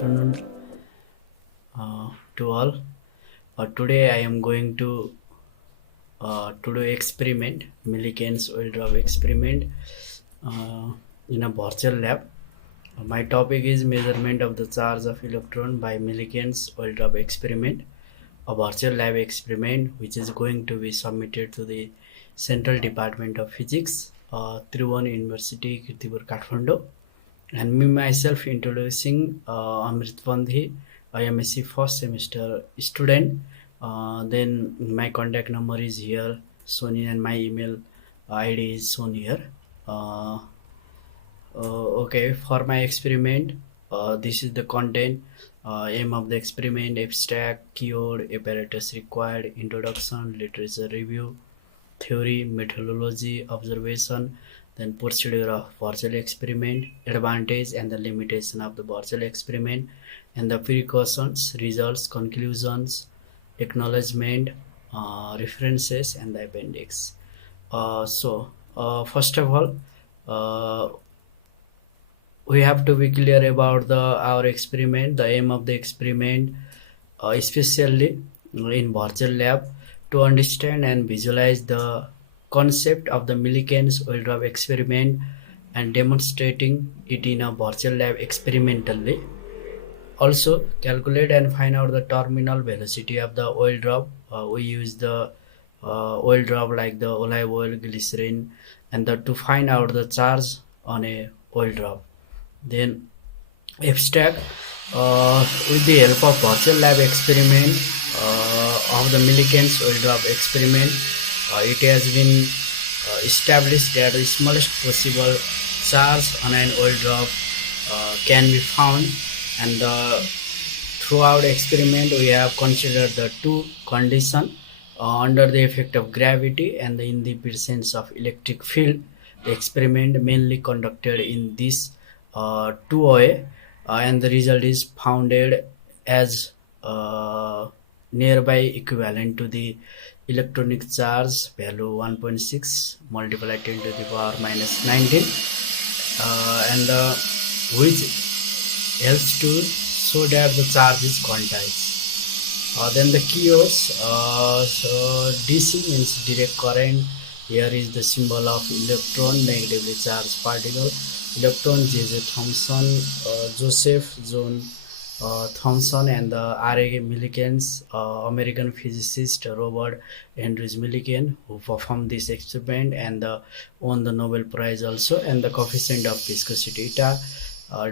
afternoon to all. Today I am going to do experiment, Millikan's oil drop experiment uh, in a virtual lab. My topic is measurement of the charge of electron by Millikan's oil drop experiment, a virtual lab experiment which is going to be submitted to the Central Department of Physics, Tribhuvan University, Kirtipur, Kathmandu. And me myself introducing Amrit Bandhi. I am a C first semester student. Then my contact number is here, Sony, and my email ID is shown here. Uh, okay, for my experiment, this is the content. Aim of the experiment: abstract, keyword, apparatus required, introduction, literature review, theory, methodology, observation, then procedure of virtual experiment, advantage and the limitation of the virtual experiment, and the precautions, results, conclusions, acknowledgement, references, and the appendix. First of all, uh, we have to be clear about the our experiment, the aim of the experiment, especially in virtual lab, to understand and visualize the concept of the Millikan's oil drop experiment and demonstrating it in a virtual lab experimentally. Also, calculate and find out the terminal velocity of the oil drop. We use the oil drop like the olive oil, glycerin, and to find out the charge on a oil drop. Then abstract, with the help of virtual lab experiment of the Millikan's oil drop experiment, it has been established that the smallest possible charge on an oil drop can be found, and throughout experiment we have considered the two conditions under the effect of gravity and in the presence of electric field. The experiment mainly conducted in this two way, and the result is founded as nearby equivalent to the electronic charge value 1.6 multiplied 10 to the power minus 19, and which helps to show that the charge is quantized. Then the keywords, DC means direct current. Here is the symbol of electron, negatively charged particle. Electron, J.J. Thomson, Joseph John Thomson, and the R.A. Millikan's American physicist Robert Andrews Millikan, who performed this experiment and won the Nobel Prize also. And the coefficient of viscosity eta,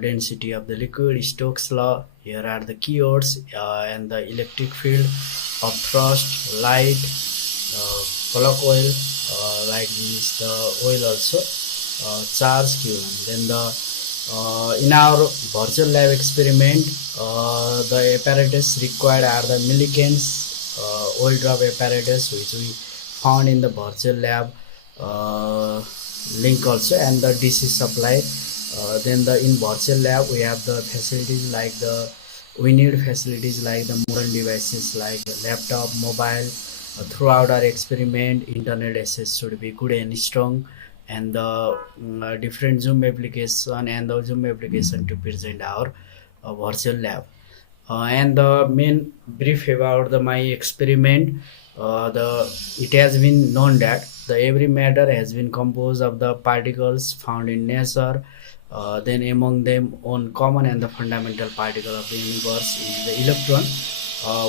density of the liquid, Stokes law. Here are the keywords, and the electric field of thrust, light, plug oil, like this, the oil also, charge Q1. Then in our virtual lab experiment, the apparatus required are the Millikan's oil drop apparatus, which we found in the virtual lab link also, and the DC supply. Then in virtual lab we have the facilities like we need facilities like the modern devices like laptop, mobile. Throughout our experiment, internet access should be good and strong, and the different Zoom application and the Zoom application to present our virtual lab. And the main brief about my experiment, it has been known that the every matter has been composed of the particles found in nature. Then among them, one common and the fundamental particle of the universe is the electron,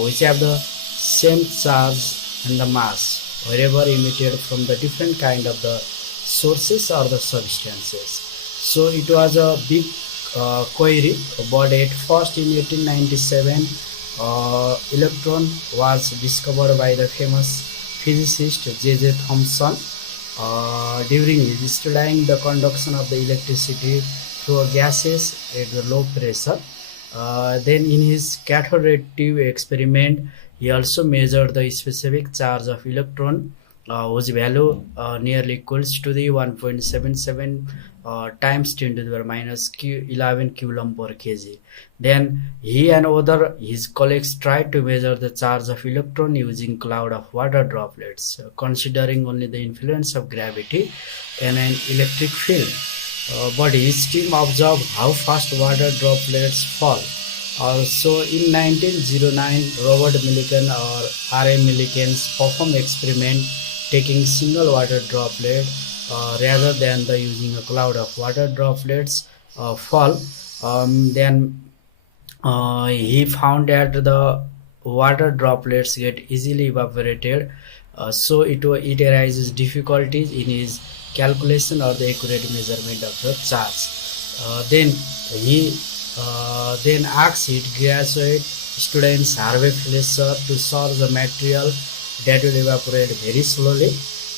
which have the same charge and the mass wherever emitted from the different kind of the sources or the substances. So it was a big query, but at first in 1897, electron was discovered by the famous physicist J.J. Thomson during his studying the conduction of the electricity through gases at the low pressure. Then in his cathode ray tube experiment, he also measured the specific charge of electron, whose value nearly equals to the 1.77 times 10 to the power minus 11 coulomb per kg. Then he and his colleagues tried to measure the charge of electron using cloud of water droplets, considering only the influence of gravity and an electric field. But his team observed how fast water droplets fall Also in 1909, Robert Millikan or R.A. Millikan's performed experiment taking single water droplet rather than the using a cloud of water droplets fall. Then he found that the water droplets get easily evaporated, so it arises difficulties in his calculation or the accurate measurement of the charge. Then he then asked his graduate students Harvey Fletcher to solve the material that will evaporate very slowly,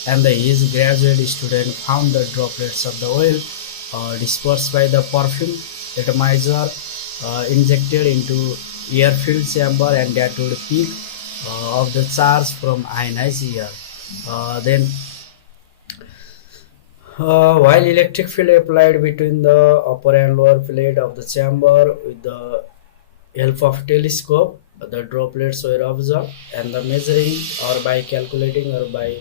and his graduate student found the droplets of the oil dispersed by the perfume atomizer injected into air-filled chamber, and that would peak of the charge from ionized air. Then while electric field applied between the upper and lower plate of the chamber with the help of telescope, the droplets were observed, and the measuring or by calculating or by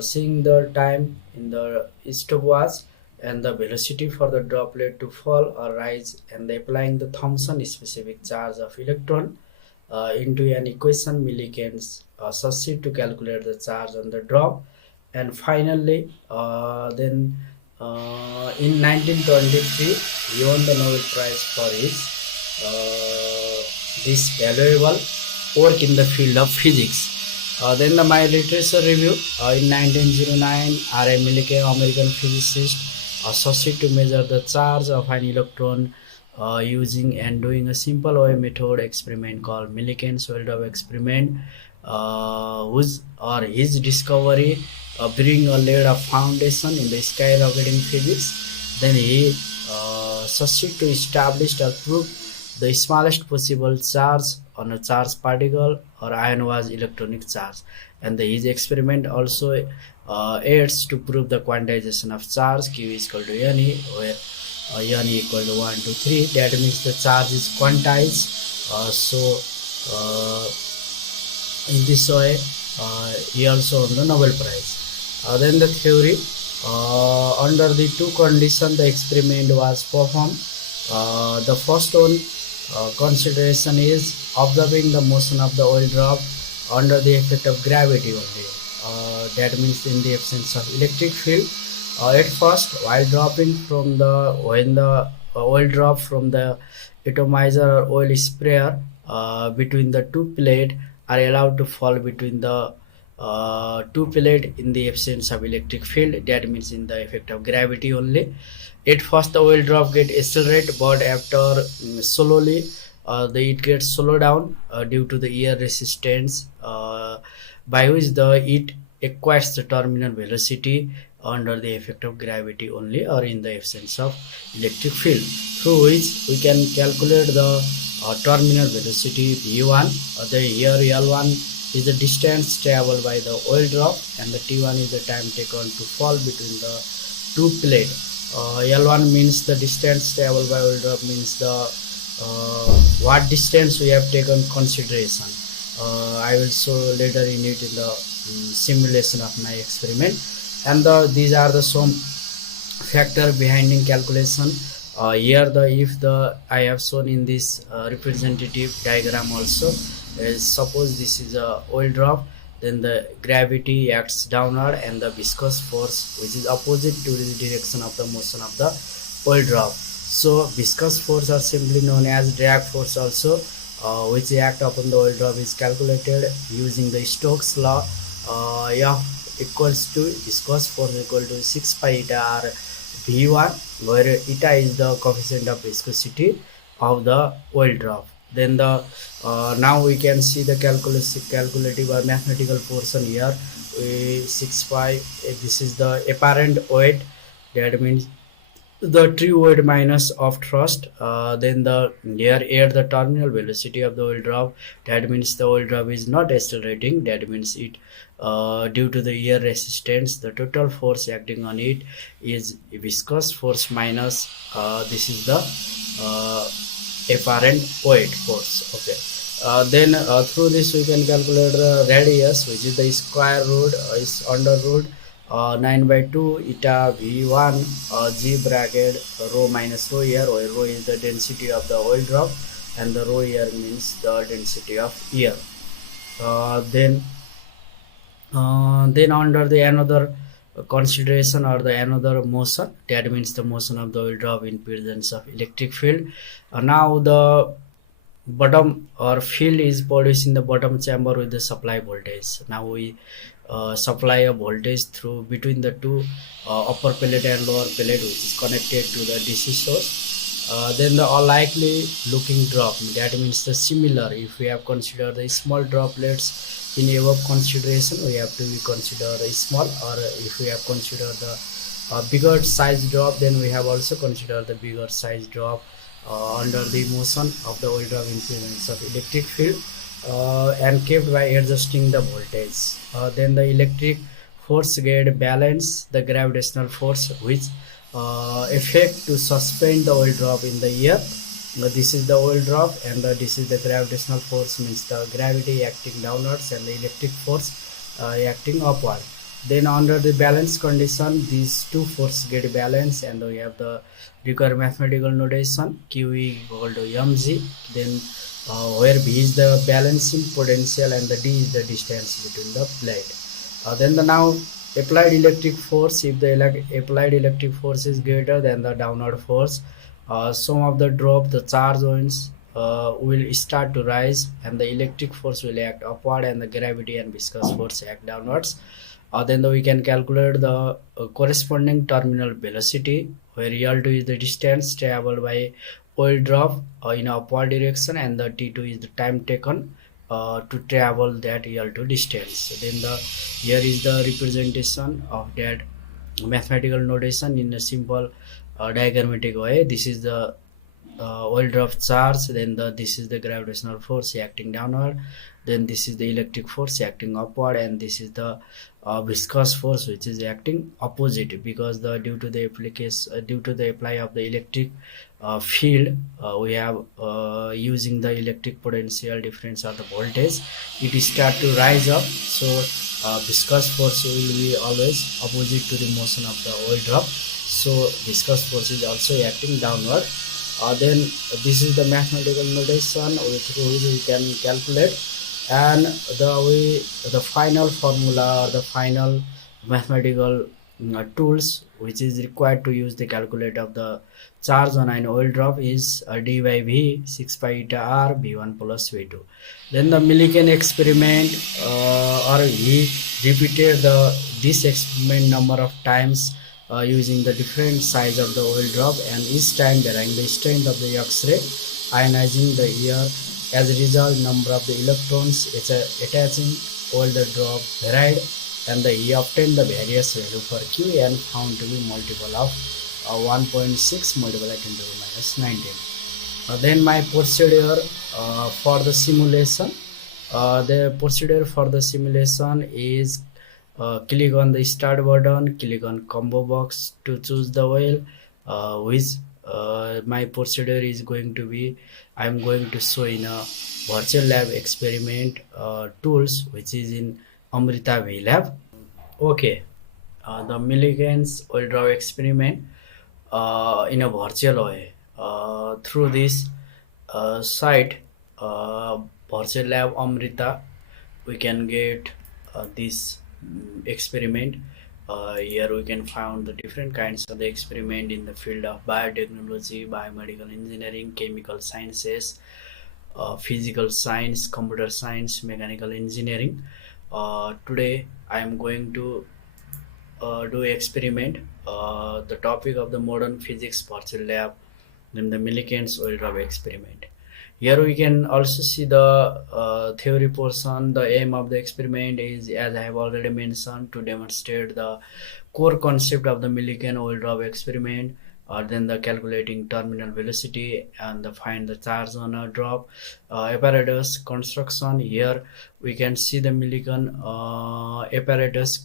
seeing the time in the stopwatch and the velocity for the droplet to fall or rise, and applying the Thomson specific charge of electron into an equation, Millikan's succeed to calculate the charge on the drop. And finally, then in 1923, he won the Nobel Prize for his this valuable work in the field of physics. Then my literature review in 1909, R.A. Millikan, American physicist, succeeded to measure the charge of an electron using and doing a simple wave method experiment called Millikan's Waldorf experiment, whose or his discovery bring a layer of foundation in the skyrocketing physics. Then he succeeded to establish or prove the smallest possible charge on a charged particle or ion was electronic charge, and his experiment also aids to prove the quantization of charge q is equal to ne, where n equal to 1 to 3. That means the charge is quantized. So in this way, he also won the Nobel Prize. Then the theory, under the two conditions the experiment was performed. The first one consideration is observing the motion of the oil drop under the effect of gravity only. That means in the absence of electric field. At first, while dropping from the when the oil drop from the atomizer or oil sprayer between the two plate are allowed to fall between the two plate in the absence of electric field. That means in the effect of gravity only. At first the oil drop get accelerate, but after slowly it gets slow down due to the air resistance, by which the it acquires the terminal velocity under the effect of gravity only or in the absence of electric field, through which we can calculate the terminal velocity v1. The here L1 is the distance traveled by the oil drop, and the T1 is the time taken to fall between the two plate. L1 means the distance traveled by oil drop, means the what distance we have taken consideration. I will show later in it in the simulation of my experiment, and these are the some factor behind in calculation. Here the if the I have shown in this representative diagram also. Suppose this is a oil drop, then the gravity acts downward and the viscous force which is opposite to the direction of the motion of the oil drop. So viscous force are simply known as drag force also, which act upon the oil drop is calculated using the Stokes law. F equals to viscous force equal to 6 pi eta r v1, where eta is the coefficient of viscosity of the oil drop. Then the now we can see the calculative or mathematical portion here. 6 pi, this is the apparent weight, that means the true weight minus of thrust. Then the here at the terminal velocity of the oil drop, that means the oil drop is not accelerating, that means it due to the air resistance the total force acting on it is viscous force minus this is the apparent weight force. Okay. Then through this we can calculate the radius, which is the square root is under root 9 by 2 eta v1 g bracket rho minus rho, here where rho is the density of the oil drop, and the rho here means the density of air. Then under the another consideration or the another motion, that means the motion of the oil drop in presence of electric field. Now the bottom or field is produced in the bottom chamber with the supply voltage. Now we supply a voltage through between the two upper pellet and lower pellet, which is connected to the DC source. Then the unlikely looking drop, that means the similar. If we have considered the small droplets in above consideration, we have to be consider the small, or if we have considered the bigger size drop, then we have also considered the bigger size drop under the motion of the oil drop in presence of electric field, and kept by adjusting the voltage. Then the electric force get balance the gravitational force, which effect to suspend the oil drop in the air. This is the oil drop, and this is the gravitational force, means the gravity acting downwards and the electric force acting upward. Then under the balance condition, these two forces get balanced, and we have the required mathematical notation q equal to mg. Then where v is the balancing potential and the d is the distance between the plate. Then the now applied electric force, if the applied electric force is greater than the downward force, some of the drop the charge winds will start to rise, and the electric force will act upward, and the gravity and viscous force act downwards. Then we can calculate the corresponding terminal velocity, where L2 is the distance traveled by oil drop in upward direction, and the T2 is the time taken to travel that L2 distance. Then the here is the representation of that mathematical notation in a simple diagrammatic way. This is the oil drop charge, then this is the gravitational force acting downward, then this is the electric force acting upward, and this is the viscous force which is acting opposite, because the due to the application due to the apply of the electric field, we have using the electric potential difference of the voltage, it start to rise up. So viscous force will be always opposite to the motion of the oil drop, so viscous force is also acting downward. Then this is the mathematical notation through which we can calculate, and the final formula or the final mathematical tools which is required to use the calculate of the charge on an oil drop is d by v 6 pi eta r v1 plus v2. Then the Millikan experiment, or he repeated this experiment number of times using the different size of the oil drop, and each time varying the strength of the X-ray ionizing the air. As a result, number of the electrons attaching oil the drop varied, and he obtained the various value for Q and found to be multiple of 1.6 multiplied 10 to the minus 19. Then my procedure for the simulation. The procedure for the simulation is click on the start button, click on combo box to choose the oil, which my procedure is going to be, I am going to show in a virtual lab experiment tools, which is in Amrita V lab. Okay, the Millikan's oil drop experiment in a virtual way through this site, virtual lab Amrita, we can get this experiment. Here we can find the different kinds of the experiment in the field of biotechnology, biomedical engineering, chemical sciences, physical science, computer science, mechanical engineering. Today I am going to do experiment. The topic of the modern physics virtual lab, then the Millikan's oil drop experiment. Here we can also see the theory portion. The aim of the experiment is, as I have already mentioned, to demonstrate the core concept of the Millikan oil drop experiment, or then the calculating terminal velocity and the find the charge on a drop apparatus construction. Here we can see the Millikan apparatus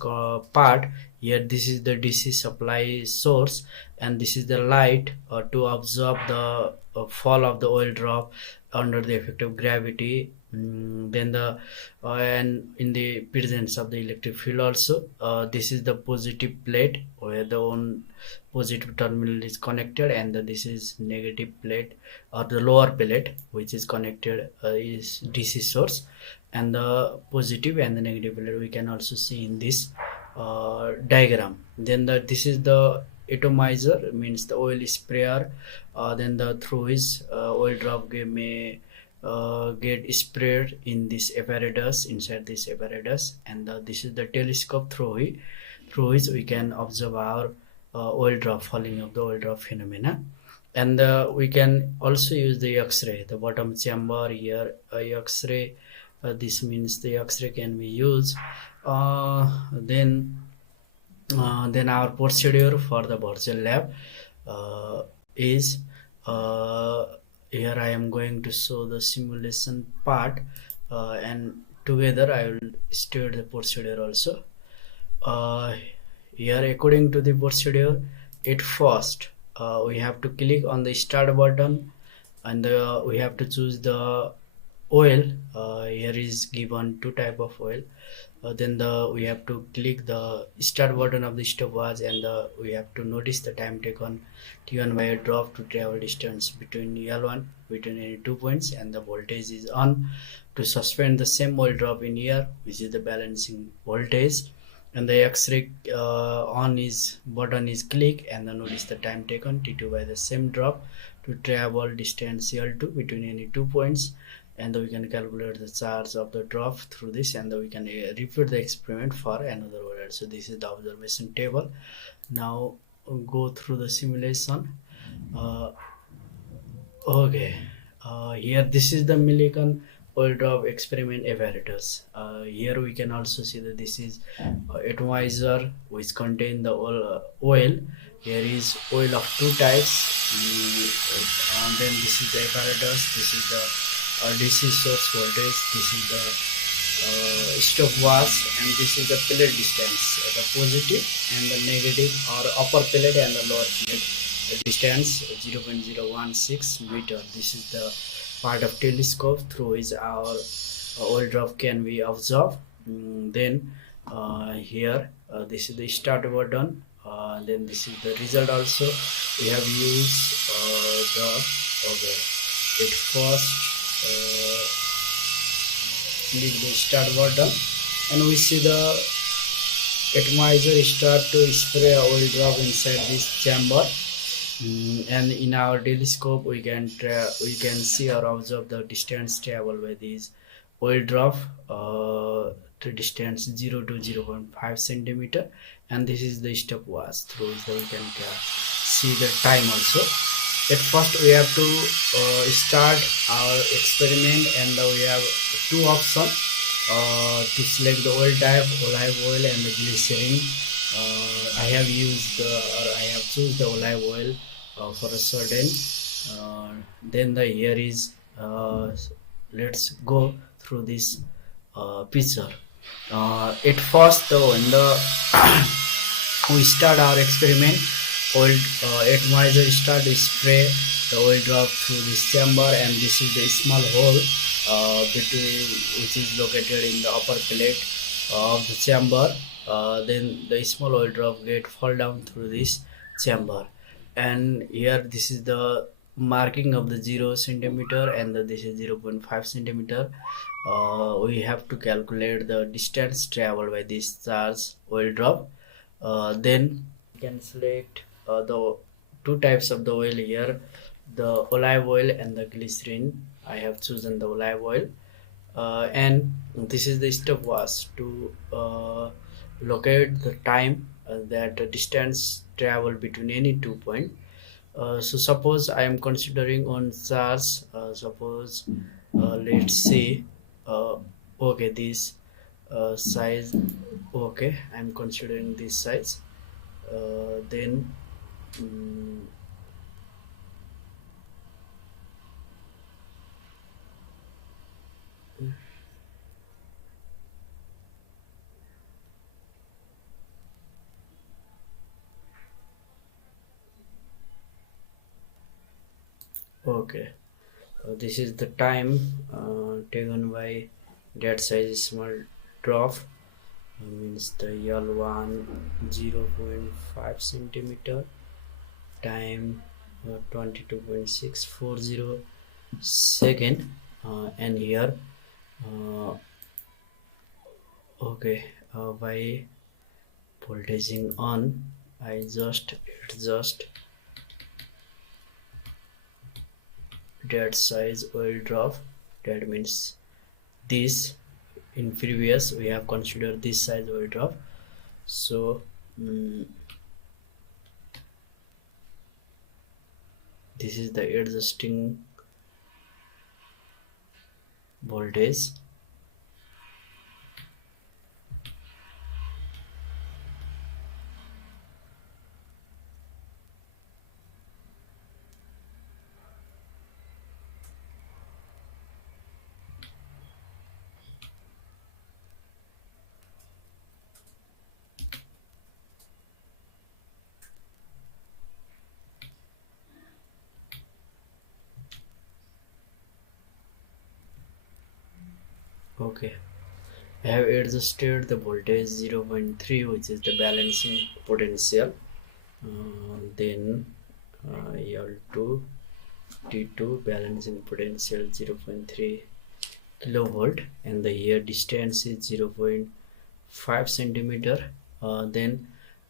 part. Here this is the DC supply source, and this is the light to absorb the fall of the oil drop under the effect of gravity Then the and in the presence of the electric field also, this is the positive plate where the one positive terminal is connected, and this is negative plate or the lower plate which is connected, is DC source, and the positive and the negative plate we can also see in this diagram. Then this is the atomizer, means the oil sprayer. Then the through his oil drop may get sprayed in this apparatus, inside this apparatus, and this is the telescope through which we can observe our oil drop, falling of the oil drop phenomena. And we can also use the X-ray, the bottom chamber here, X-ray. This means the X-ray can be used. Then our procedure for the virtual lab is, uh, here I am going to show the simulation part, and together I will state the procedure also. uh, Here according to the procedure, at first we have to click on the start button, and we have to choose the oil. Here is given two type of oil. Then we have to click the start button of the stopwatch, and we have to notice the time taken t1 by a drop to travel distance between L1 between any 2 points, and the voltage is on to suspend the same oil drop in here, which is the balancing voltage. And the X-ray on is button is click, and then notice the time taken t2 by the same drop to travel distance L2 between any 2 points. And we can calculate the charge of the drop through this, and we can repeat the experiment for another order. So this is the observation table. Now go through the simulation. uh, Okay, here this is the Millikan oil drop experiment apparatus. Here we can also see that this is atomizer which contain the oil. Here is oil of two types. Then this is the apparatus. This is the DC source voltage. This is the stopwatch, and this is the plate distance, the positive and the negative, or upper plate and the lower plate distance 0.016 meter. This is the part of telescope through which our oil drop can be observed. Then here this is the start button. Then this is the result also. We have used the okay at first click the start button, and we see the atomizer start to spray oil drop inside this chamber. And in our telescope we can see or observe the distance traveled by this oil drop, to distance 0 to 0.5 centimeter, and this is the stopwatch through which we can see the time also. At first we have to start our experiment, and we have two options to select the oil type, olive oil and the glycerin. I have used or I have choose the olive oil for a certain. Then the here is, let's go through this picture. At first, when the we start our experiment, oil atomizer start to spray the oil drop through this chamber, and this is the small hole between which is located in the upper plate of the chamber. Then the small oil drop get fall down through this chamber, and here this is the marking of the 0 centimeter, and this is 0.5 centimeter. We have to calculate the distance traveled by this charge oil drop. Then we can select the two types of the oil here, the olive oil and the glycerin. I have chosen the olive oil. And this is the stopwatch to locate the time, that distance travel between any 2 point. So suppose I am considering on charge, suppose let's say, uh, okay, this size, okay, I am considering this size. Then mm, okay, This is the time taken by that size small drop, means the L1 0.5 centimeter, time 22.640 second, and here uh, okay, by voltaging on, I just adjust that size oil drop. That means this, in previous we have considered this size oil drop. So mm, this is the adjusting voltage. Okay, I have adjusted the voltage 0.3, which is the balancing potential. Then L2 T2 balancing potential 0.3 kilovolt, and the here distance is 0.5 centimeter. Then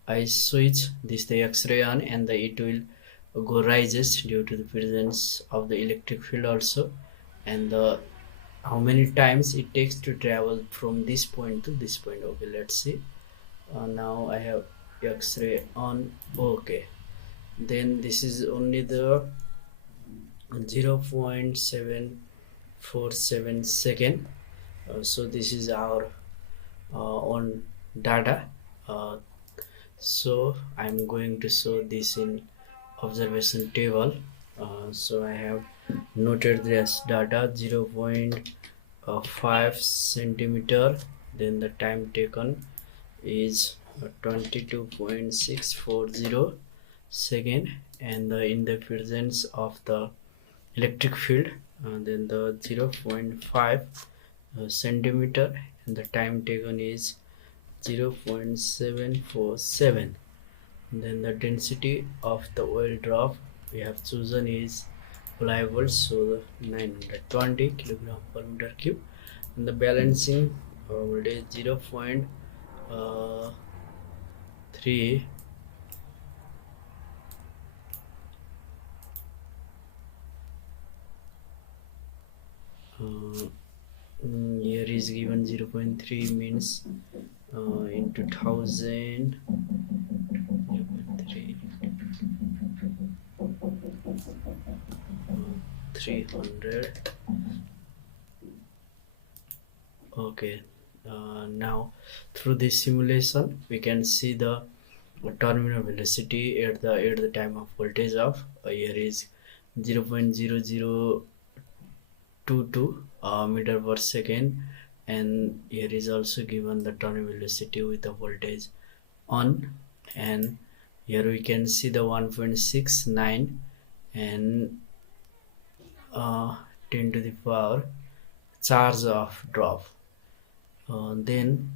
I switch this the X-ray on, and the it will go rises due to the presence of the electric field also, and the how many times it takes to travel from this point to this point. Okay, let's see. Now I have X-ray on. Okay, then this is only the 0.747 second. So this is our own data. uh, so I'm going to show this in observation table. So I have noted this data 0.5 centimeter, then the time taken is 22.640 second, and in the presence of the electric field, then the 0.5 centimeter, and the time taken is 0.747. Then the density of the oil drop we have chosen is pliable, so 920 kilogram per meter cube, and the balancing voltage 0.3 here is given 0.3 means into 1000, 0.3 300. Okay, now through this simulation we can see the terminal velocity at the time of voltage of here is 0.0022 meter per second, and here is also given the terminal velocity with the voltage on, and here we can see the 1.69 and 10 to the power charge of drop. Then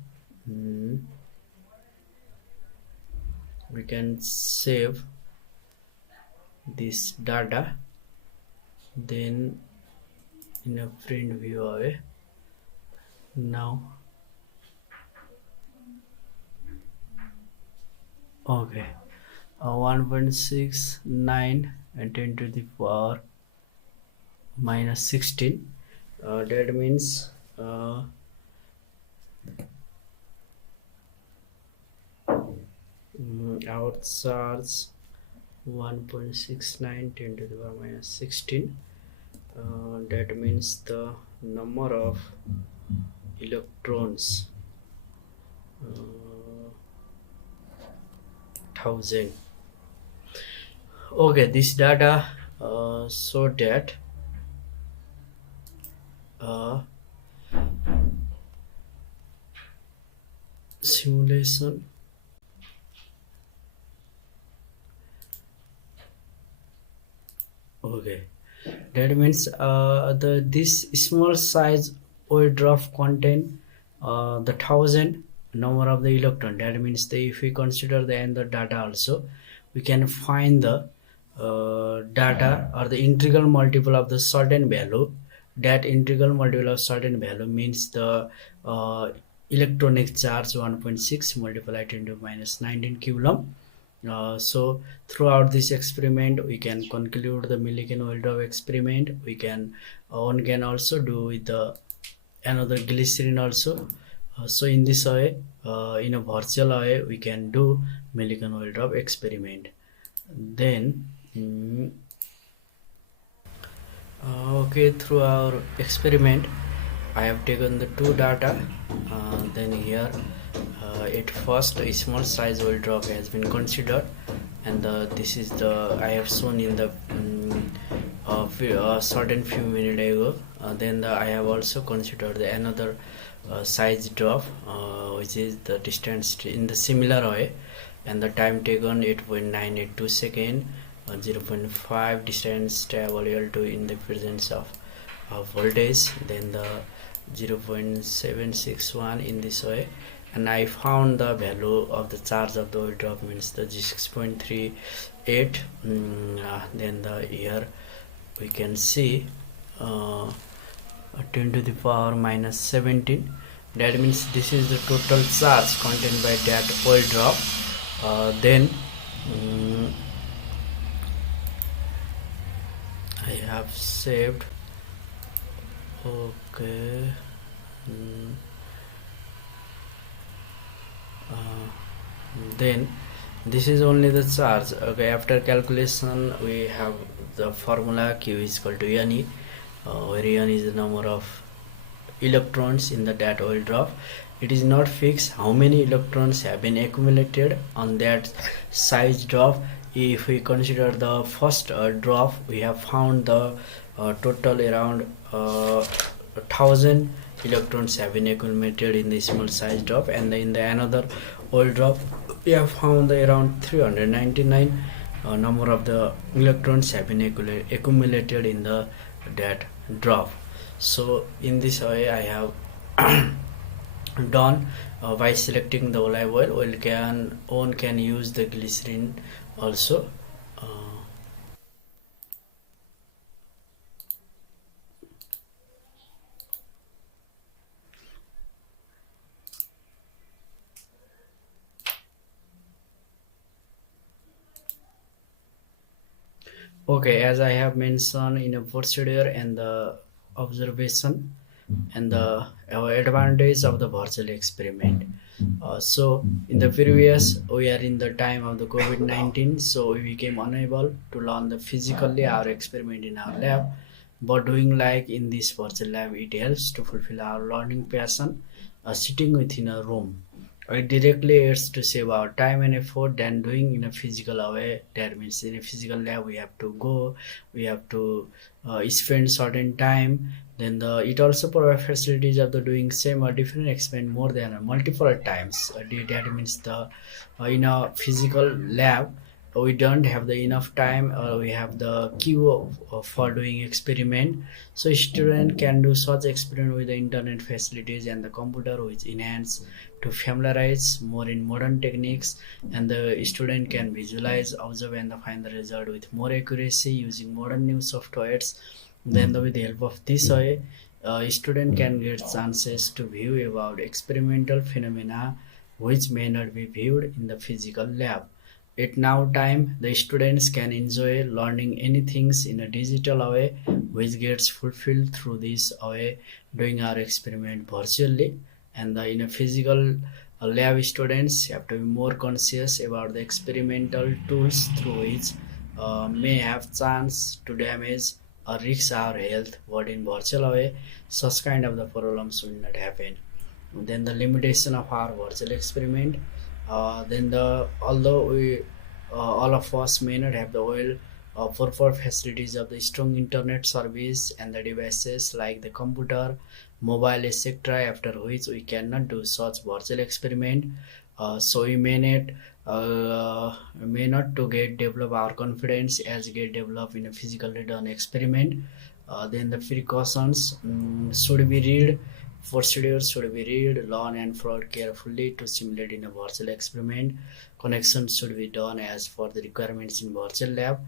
we can save this data, then in a print view away. Now okay, 1.69 and 10 to the power minus 16, that means our charge 1.69 10 to the power minus 16, that means the number of electrons 1000. Okay, this data show that simulation. Okay, That means the this small size oil drop contain the thousand number of the electron. That means if we consider the and the data also, we can find the data or the integral multiple of the certain value. That integral multiple of certain value means the uh, electronic charge 1.6 multiplied into minus 19 coulomb. So throughout this experiment, we can conclude the Millikan oil drop experiment. We can one can also do with the another glycerin also. So in this way, in a virtual way, we can do Millikan oil drop experiment. Then, okay, through our experiment, I have taken the two data. Then here, at first, a small size oil drop has been considered, and this is the I have shown in the certain few minutes ago. I have also considered the another size drop, which is the distance in the similar way, and the time taken 8.982 second, 0.5 distance stable L2 in the presence of voltage, then the 0.761 in this way, and I found the value of the charge of the oil drop means the G6.38. Then here we can see 10 to the power minus 17. That means this is the total charge contained by that oil drop. Then I have saved. Okay. Then this is only the charge. Okay, after calculation we have the formula Q is equal to Ne, where N is the number of electrons in the that oil drop. It is not fixed how many electrons have been accumulated on that size drop. If we consider the first drop, we have found the total around 1000 electrons have been accumulated in the small size drop, and in the another oil drop we have found the around 399 number of the electrons have been accumulated in the that drop. So in this way I have done by selecting the olive oil. One can use the glycerin also. Okay, as I have mentioned in a procedure and the observation and the advantage of the virtual experiment. So in the previous, we are in the time of the COVID-19, so we became unable to learn the physically our experiment in our lab. But doing like in this virtual lab, it helps to fulfill our learning passion, sitting within a room. It directly aids to save our time and effort than doing in a physical way. That means in a physical lab we have to go, we have to spend certain time. Then it also provides facilities of the doing same or different experiment more than multiple times. That means the in a physical lab we don't have the enough time, or we have the queue for doing experiment. So student can do such experiment with the internet facilities and the computer, which enhance to familiarize more in modern techniques, and the student can visualize, observe, and find the result with more accuracy using modern new softwares. Then with the help of this way, student can get chances to view about experimental phenomena which may not be viewed in the physical lab. At now time, the students can enjoy learning anything in a digital way, which gets fulfilled through this way doing our experiment virtually. And in a physical lab, students have to be more conscious about the experimental tools through which may have chance to damage or risk our health. But in virtual way, such kind of the problems will not happen. Then the limitation of our virtual experiment. Then the although we all of us may not have the oil proper facilities of the strong internet service and the devices like the computer, mobile, etc., after which we cannot do such virtual experiment. So we may not may not to get develop our confidence as get developed in a physically done experiment. Then the precautions should be read. Procedures should be read, learn and followed carefully to simulate in a virtual experiment. Connections should be done as per the requirements in virtual lab.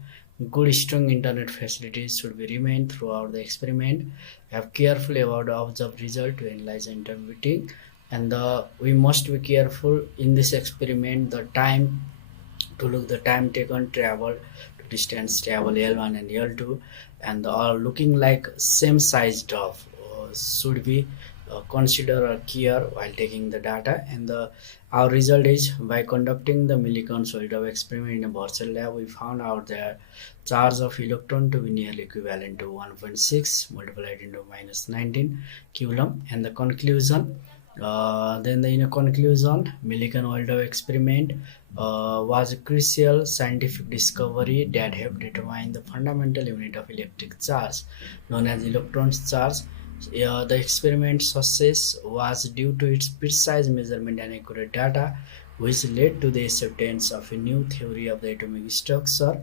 Good strong internet facilities should be remain throughout the experiment. Have carefully about the observed result to analyze and interpreting. And we must be careful in this experiment the time to look the time taken travel to distance travel L1 and L2 and are looking like same size drop should be consider or care while taking the data and our result is by conducting the Millikan solid experiment in a virtual lab we found out that charge of electron to be nearly equivalent to 1.6 multiplied into minus 19 coulomb and the conclusion in a conclusion, Millikan Oildow experiment was a crucial scientific discovery that helped determine the fundamental unit of electric charge, known as electron charge. The experiment's success was due to its precise measurement and accurate data, which led to the acceptance of a new theory of the atomic structure.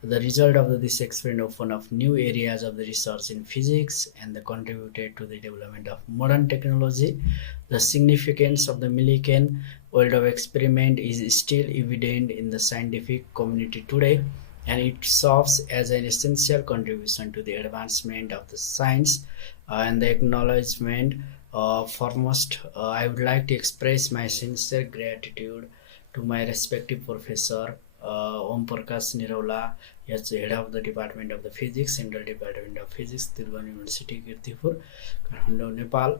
The result of this experiment opened up new areas of the research in physics and contributed to the development of modern technology. The significance of the Millikan Oildow experiment is still evident in the scientific community today, and it serves as an essential contribution to the advancement of the science and the acknowledgement. Foremost, I would like to express my sincere gratitude to my respective professor, Om Prakash Nirawla, as head of the Department of the Physics, Central Department of Physics, Tirvan University, Kirtipur, Kathmandu, Nepal,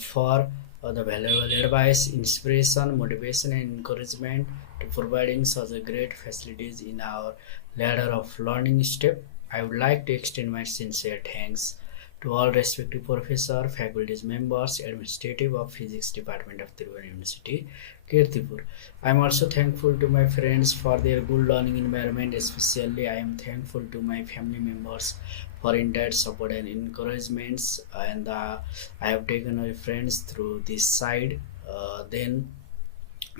for the valuable advice, inspiration, motivation, and encouragement to providing such a great facilities in our ladder of learning step. I would like to extend my sincere thanks to all respective professor, faculties members, administrative of Physics Department of Tiruvana University, Kirtipur. I am also thankful to my friends for their good learning environment. Especially, I am thankful to my family members for entire support and encouragements. And I have taken a reference through this side. Then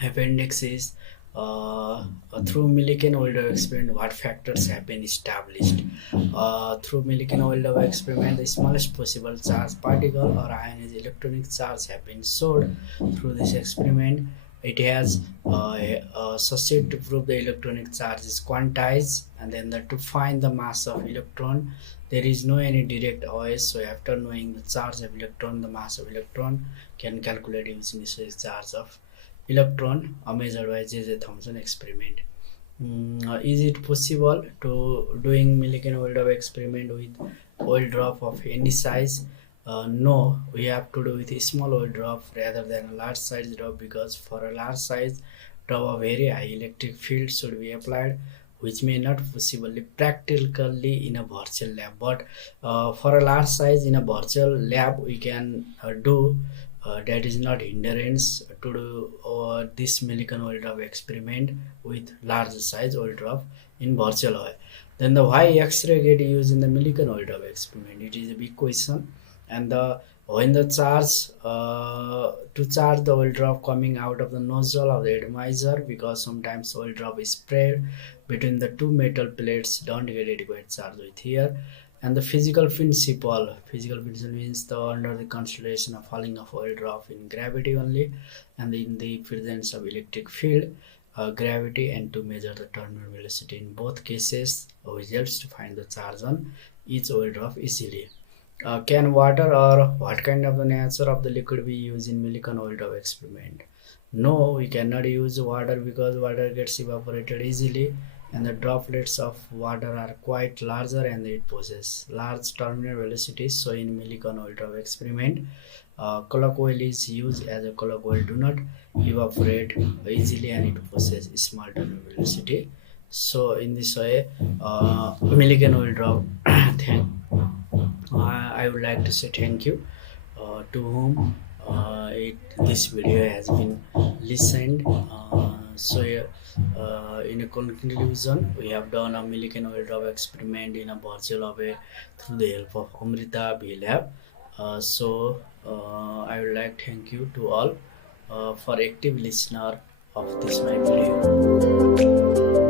appendix is through Millikan Oildow experiment, what factors have been established. Through Millikan Oildow experiment, the smallest possible charge particle or ionized electronic charge have been showed through this experiment. It has succeeded to prove the electronic charge is quantized, and then to find the mass of electron, there is no any direct OS. So after knowing the charge of electron, the mass of electron can calculate using the charge of electron measured by J.J. Thomson experiment. Is it possible to doing Millikan oil experiment with oil drop of any size? No, we have to do with a small oil drop rather than a large size drop, because for a large size drop a very high electric field should be applied, which may not possibly practically in a virtual lab. But for a large size in a virtual lab we can do. That is not hindrance to do this Millikan oil drop experiment with large size oil drop in virtual oil. Then the why X-ray get used in the Millikan oil drop experiment? It is a big question. And the when the charge to charge the oil drop coming out of the nozzle of the atomizer, because sometimes oil drop is spread between the two metal plates, don't get adequate charge with here. And the physical principle means the under the consideration of falling of oil drop in gravity only, and in the presence of electric field, gravity, and to measure the terminal velocity in both cases, which helps to find the charge on each oil drop easily. Can water or what kind of the nature of the liquid we use in Millikan oil drop experiment? No, we cannot use water because water gets evaporated easily, and the droplets of water are quite larger and it possesses large terminal velocities. So in Millikan oil drop experiment, clock oil is used, as a clock oil do not evaporate easily and it possesses small terminal velocity. So in this way, Millikan oil drop thank I would like to say thank you to whom this video has been listened. In a conclusion, we have done a Millikan oil drop experiment in a virtual way through the help of Amrita B Lab. I would like to thank you to all for active listener of this my video.